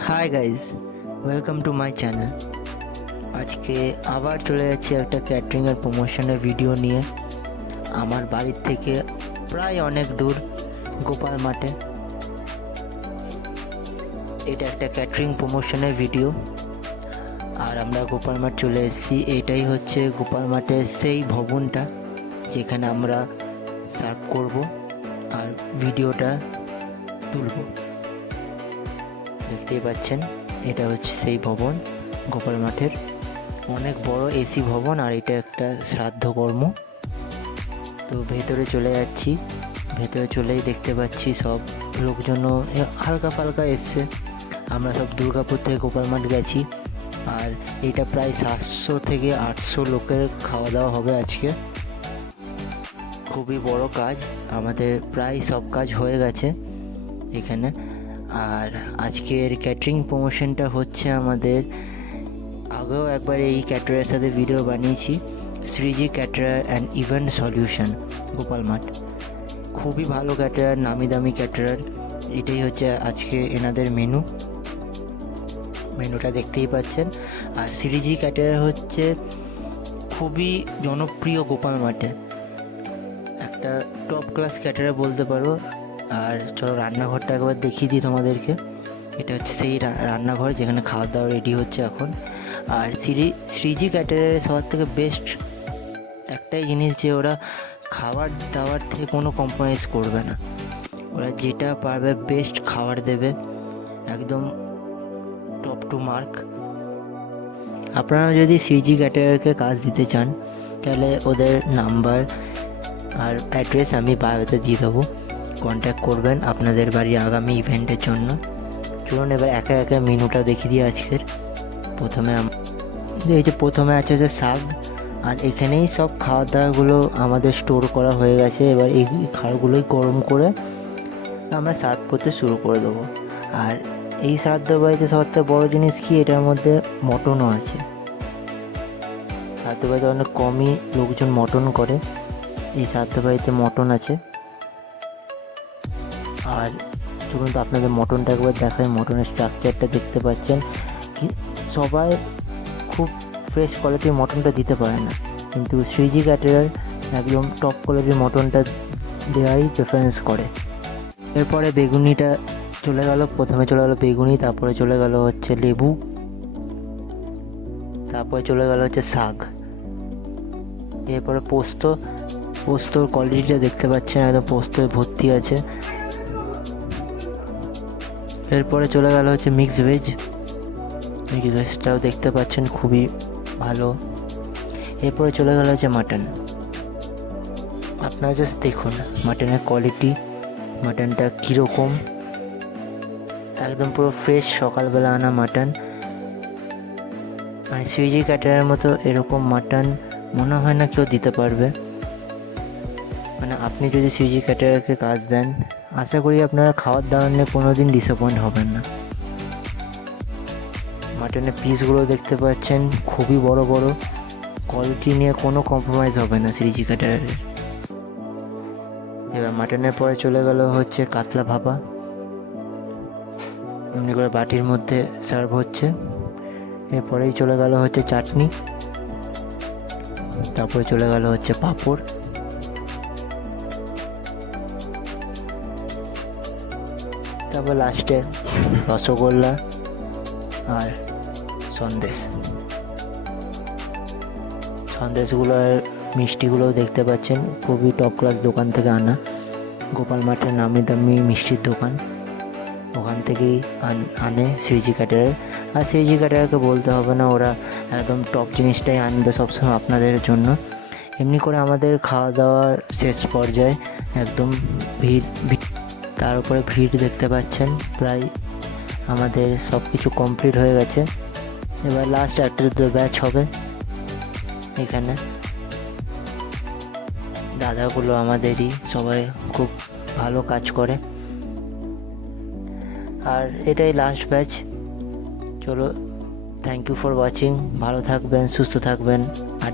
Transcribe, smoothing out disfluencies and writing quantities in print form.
Hi guys, welcome to my channel. আজকে আবার চলে যাচ্ছি একটা ক্যাটারিংয়ের প্রমোশনের ভিডিও নিয়ে। আমার বাড়ির থেকে প্রায় অনেক দূর, গোপাল মাঠে। এটা একটা ক্যাটারিং প্রমোশনের ভিডিও, আর আমরা গোপাল মাঠ চলে এসেছি। এটাই হচ্ছে গোপাল মাঠের সেই ভবনটা যেখানে আমরা সার্ভ করব আর ভিডিওটা তুলব। দেখতেই পাচ্ছেন, এটা হচ্ছে সেই ভবন গোপাল মাঠের। অনেক বড় এসি ভবন, আর এটা একটা শ্রাদ্ধ কর্ম। তো ভেতরে চলে যাচ্ছি। ভেতরে চলেই দেখতে পাচ্ছি সব লোকজনও হালকা ফালকা এসছে। আমরা সব দুর্গাপুর থেকে গোপাল মাঠ গেছি, আর এটা প্রায় 700 থেকে 800 লোকের খাওয়া দাওয়া হবে আজকে। খুবই বড় কাজ, আমাদের প্রায় সব কাজ হয়ে গেছে এখানে। আর আজকের ক্যাটারিং প্রমোশনটা হচ্ছে আমাদের, আগেও একবার এই ক্যাটারারের সাথে ভিডিও বানিয়েছি, Shreeji caterer and event solution, Gopal মাঠ। খুবই ভালো ক্যাটারার, নামি দামি ক্যাটারার। এটাই হচ্ছে আজকে এনাদের মেনুটা দেখতেই পাচ্ছেন। আর শ্রীজি ক্যাটারার হচ্ছে খুবই জনপ্রিয় গোপাল মাঠে, একটা টপ ক্লাস ক্যাটারার বলতে পারো। আর চলো রান্নাঘরটা একবার দেখিয়ে দিই তোমাদেরকে। এটা হচ্ছে সেই রান্নাঘর যেখানে খাওয়া দাওয়া রেডি হচ্ছে এখন। আর শ্রীজি ক্যাটারারের সবার থেকে বেস্ট একটাই জিনিস, যে ওরা খাবার দাবার থেকে কোনো কম্প্রোমাইজ করবে না। ওরা যেটা পারবে বেস্ট খাবার দেবে, একদম টপ টু মার্ক। আপনারা যদি শ্রীজি ক্যাটারারকে কাজ দিতে চান, তাহলে ওদের নাম্বার আর অ্যাড্রেস আমি বায়োতে দিয়ে দেবো, কন্ট্যাক্ট করবেন আপনাদের বাড়ি আগামী ইভেন্টের জন্য। চলুন এবার একা একা মেনুটা দেখিয়ে দিই আজকের। প্রথমে আছে যে শাক, আর এখানেই সব খাওয়া দাওয়াগুলো আমাদের স্টোর করা হয়ে গেছে। এবার এই খাবারগুলোই গরম করে আমরা সার্ভ করতে শুরু করে দেবো। আর এই শ্রাদ্ধ বাড়িতে সবথেকে বড়ো জিনিস কি, এটার মধ্যে মটনও আছে। শ্রাদ্ধ বাড়িতে অনেক কমই লোকজন মটন করে, এই শ্রাদ্ধ বাড়িতে মটন আছে। আর চলুন তো আপনাদের মটনটা একবার দেখাই। মটনের স্ট্রাকচারটা দেখতে পাচ্ছেন কি, সবাই খুব ফ্রেশ কোয়ালিটির মটনটা দিতে পারে না, কিন্তু শ্রীজি ক্যাটারার একদম টপ কোয়ালিটির মটনটা দেওয়াই প্রেফারেন্স করে। এরপরে বেগুনিটা চলে গেল, প্রথমে চলে গেল বেগুনি, তারপরে চলে গেল হচ্ছে লেবু, তারপরে চলে গেল হচ্ছে শাক, এরপরে পোস্তর কোয়ালিটিটা দেখতে পাচ্ছেন, একদম পোস্তয় ভর্তি আছে। এরপরে চলে গেল হচ্ছে মিক্সড ভেজটাও দেখতে পাচ্ছেন, খুবই ভালো। এরপরে চলে গেল হচ্ছে মাটন। আপনারা জাস্ট দেখুন মাটনের কোয়ালিটি, মাটনটা কীরকম, একদম পুরো ফ্রেশ সকালবেলা আনা মাটন। মানে শ্রীজি ক্যাটারারের মতো এরকম মাটন মনে হয় না কেউ দিতে পারবে। মানে আপনি যদি শ্রীজি ক্যাটারারকে কাজ দেন, আশা করি আপনারা খাওয়ার দাওয়ার নিয়ে কোনো দিন ডিসঅ্যাপয়েন্ট হবেন না। মাটনের পিসগুলো দেখতে পাচ্ছেন, খুবই বড় বড়, কোয়ালিটি নিয়ে কোনো কম্প্রোমাইজ হবে না শ্রীজি ক্যাটারারের। এবার মাটনের পরে চলে গেল হচ্ছে কাতলা ভাপা, এমনি করে বাটির মধ্যে সার্ভ হচ্ছে। এরপরেই চলে গেল হচ্ছে চাটনি, তারপরে চলে গেল হচ্ছে পাঁপড়, তারপর লাস্টে রসগোল্লা আর সন্দেশগুলোর মিষ্টিগুলোও দেখতে পাচ্ছেন, খুবই টপ ক্লাস দোকান থেকে আনা। গোপাল মাঠের নামি দামি মিষ্টির দোকান, ওখান থেকেই আনে শ্রীজি ক্যাটারার। আর শ্রীজি ক্যাটারারকে বলতে হবে না, ওরা একদম টপ জিনিসটাই আনবে সবসময় আপনাদের জন্য। এমনি করে আমাদের খাওয়া দাওয়ার শেষ পর্যায়ে একদম ভিড়, তার উপরে ভিড় দেখতে পাচ্ছেন। প্রায় আমাদের সব কিছু কমপ্লিট হয়ে গেছে। এবার লাস্ট একটা ব্যাচ হবে এখানে। দাদাগুলো আমাদেরই, সবাই খুব ভালো কাজ করে। আর এটাই লাস্ট ব্যাচ। চলো, থ্যাংক ইউ ফর ওয়াচিং। ভালো থাকবেন, সুস্থ থাকবেন।